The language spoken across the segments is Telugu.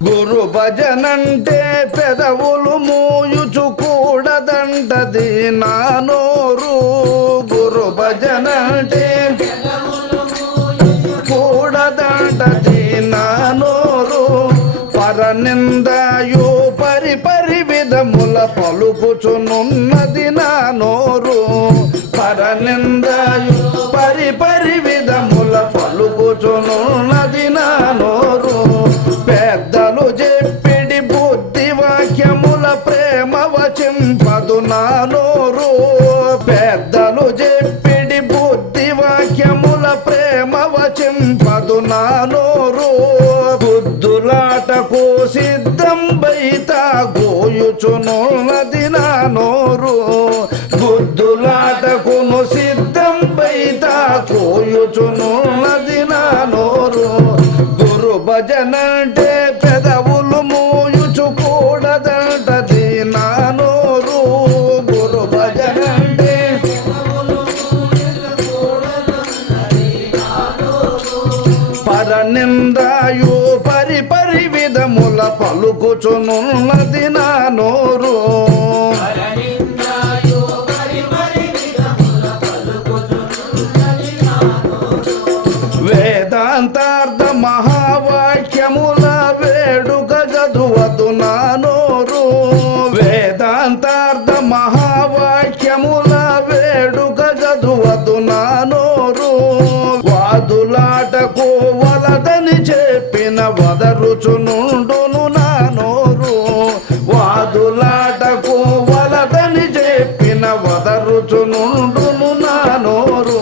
గురు భజనంటే పెదవులు మూయుచుకూడదంటది నా నోరు. గురు భజనంటే కూడదంటది నా నోరు. పరనిందయు పరి విధముల పలుకుచునున్నది నా నోరు. పరనిందయు పరి విధముల పలుకుచునున్నది నా నోరు. పెద్దలు చెప్పిడి బుద్ధి వాక్యముల ప్రేమ వచింపదు నా నోరు. పెద్దలు చెప్పిడి బుద్ధి వాక్యముల ప్రేమ వచింపదు నా నోరు. బుద్ధులాటకు సిద్ధం బయట గోయుచునున్నది నా నోరు. బుద్ధులాటకును సిద్ధం బయట గోయుచునున్నది నా నోరు. గురు భజనంటే పెదవులు మూయుచుకూడదంటది నా నోరు. గురు భజనంటే పరనిందయు పరి విధముల పలుకుచునున్నది నా నోరు. వేదాంతార్థ మహావాక్యముల వేడుక చదువదు నా నోరు. వేదాంతార్థ మహావాక్యముల వేడుక చదువదు నా నోరు. వాదులాటకు వలదని చెప్పిన వదరుచునుండును నా నోరు. వాదులాటకు వలదని చెప్పిన వదరుచునుండును నా నోరు.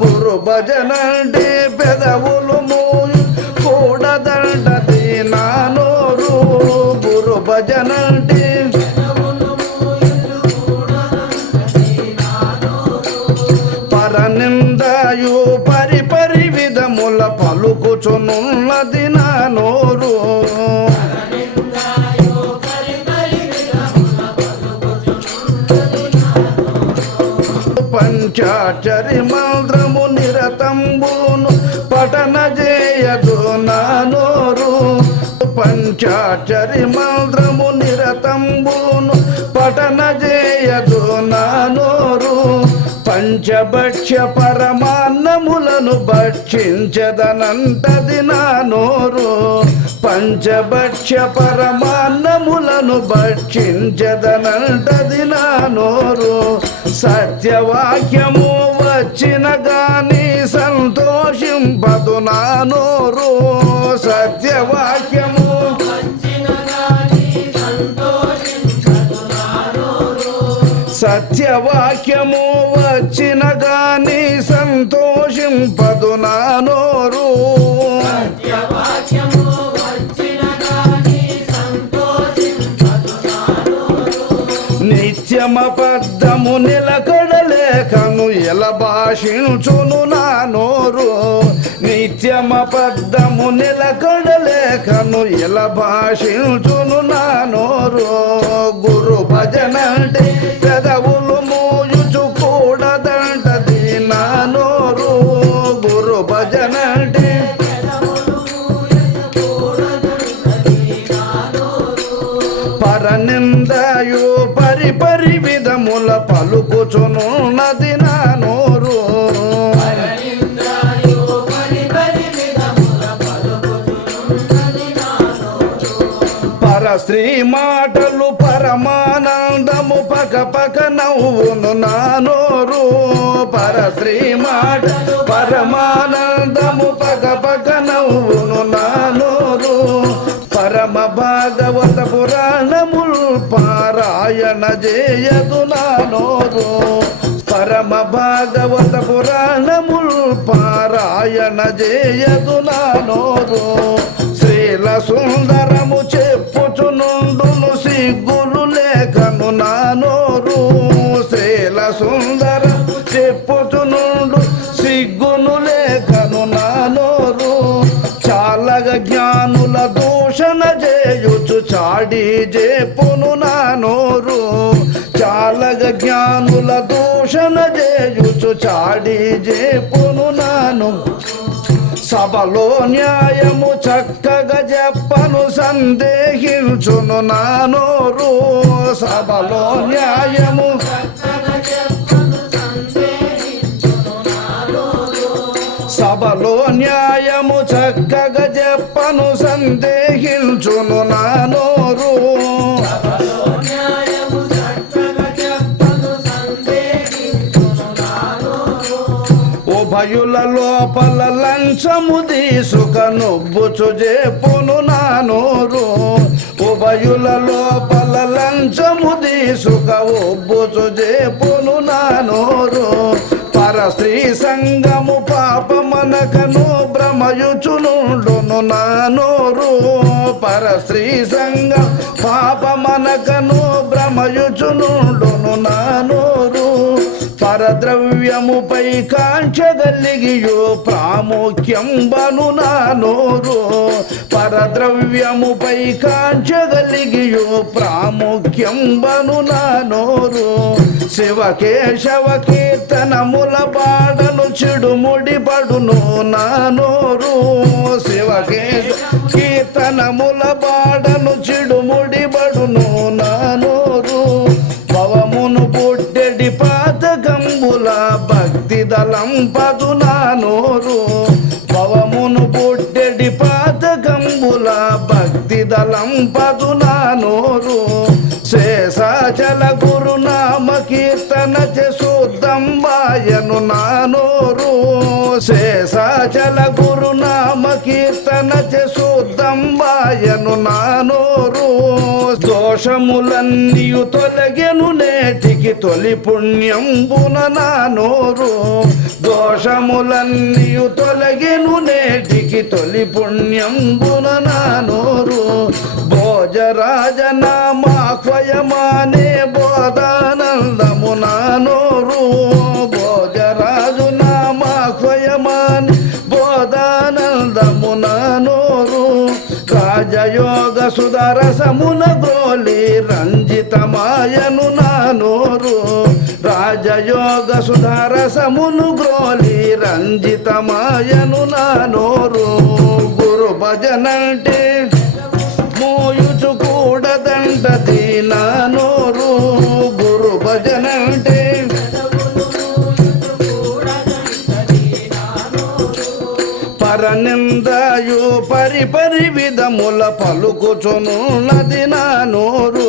గురు భజనంటే పెదవులు మూయు కూడదంటది నా నోరు. గురు భజనంటే పరనిందయు పరి విధముల పలుకుచునున్నది నా నోరు. పంచాక్షరి మంత్రము నిరతంబును పఠన చేయదు నా నోరు. పంచాక్షరి మంత్రము నిరతంబును పఠన చేయదు నా నోరు. పంచభక్ష్య పరమాన్నములను భక్షించదనంటది నా నోరు. పంచభక్ష్య పరమాన్నములను భక్షించదనంటది నా నోరు. సత్యవాక్యము వచ్చిన గాని సంతోషింపదు నా నోరు. సత్యవాక్యము సత్యవాక్యము వచ్చిన గాని సంతోషింపదు నా నోరు. నిత్యమబద్ధము నిలకడలేఖను ఎలా భాషించును నా నోరు. నిత్యమబద్ధము నిలకడలేఖను ఎలా భాషించును నా నోరు. గురు భజనంటే పెదవులు మూయుచుకూడదంటది నా నోరు. గురు భజనంటే పరనిందయు పరి విధముల పలుకుచునున్నది నా నోరు. పరస్త్రీ మాటలు పరమానందము పక నవ్వును నా నోరు. పరస్త్రీ మాట పరమానందము పక నవ్వును నా నోరు. పరమ భాగవత పురాణముల్ పారాయణ చేయదు నా నోరు. పరమ భాగవత పురాణముల్ పారాయణ చేయదు నా నోరు. శ్రీల సుందరము చెప్పుచునుండును సిగ్గులు లేఖను నా నోరు. శ్రీల సుందరం చెప్పుచునుండు సిగ్గును లేఖను నా నోరు. చాలగ జ్ఞానుల దూషణ చేయుచు చాడి జేపును నా నోరు. చాలగ జ్ఞానుల దూషణ చేయుచు చాడి జేపును నాను. సభలో న్యాయము చక్కగా చెప్పను సందేహించును నా నోరు సభలో న్యాయము సభలో న్యాయము చక్కగా చెప్పను సందేహించును నా నోరు ఉభయుల లోపల లంచము తీసుక నొబ్బుచు చెప్పును నా నోరు ఉభయుల లోపల లంచము తీసుక ఒబ్బుచు చెప్పును నా నోరు పరస్త్రీ సంగము పాపమనకను భ్రమయుచునుండును నా నోరు పరస్త్రీ సంగం పాపమనకను భ్రమయుచునుండును నా నోరు పరద్రవ్యముపై కాంక్షగలిగియు ప్రాముఖ్యం బను నా నోరు పరద్రవ్యముపై కాంక్షగలిగియు ప్రాముఖ్యం బను నా నోరు శివకేశవ కీర్తనముల పాడను చెడుముడి పడును నా నోరు శివకేశవ కీర్తనముల పాడను చెడుముడి పడును నా నోరు భవమును పుట్టెడి పాతకంబుల భక్తి దళం పదు నా నోరు భవమును పుట్టెడి పాతకంబుల భక్తి దళం పదు నా నోరు శేషాచల గురునామ కీర్తన చూద్దాం వాయను నా నోరు శేషాచల గురునామ కీర్తన చూద్దాం వాయను నా నోరు దోషములన్నీయు తొలగెను నేటికి తొలి పుణ్యంబున నా నోరు దోషములన్నీయు తొలగెను నేటికి తొలి పుణ్యంబున నా నోరు భోజరాజ నామాహ్వయమానే బోధానందము నా నోరు భోజరాజు నామాహ్వయమానే బోధానందము నా నోరు రాజయోగ సుధరసమున గ్రోలి రంజితమాయను నా నోరు రాజయోగ సుధరసమును గ్రోలి రంజితమాయను నా నోరు గురు భజనంటే మోయుచు కూడదంటది నా నోరు గురు భజనంటే పరనిందయు పరిపరి విధముల పలుకుచును నది నా నోరు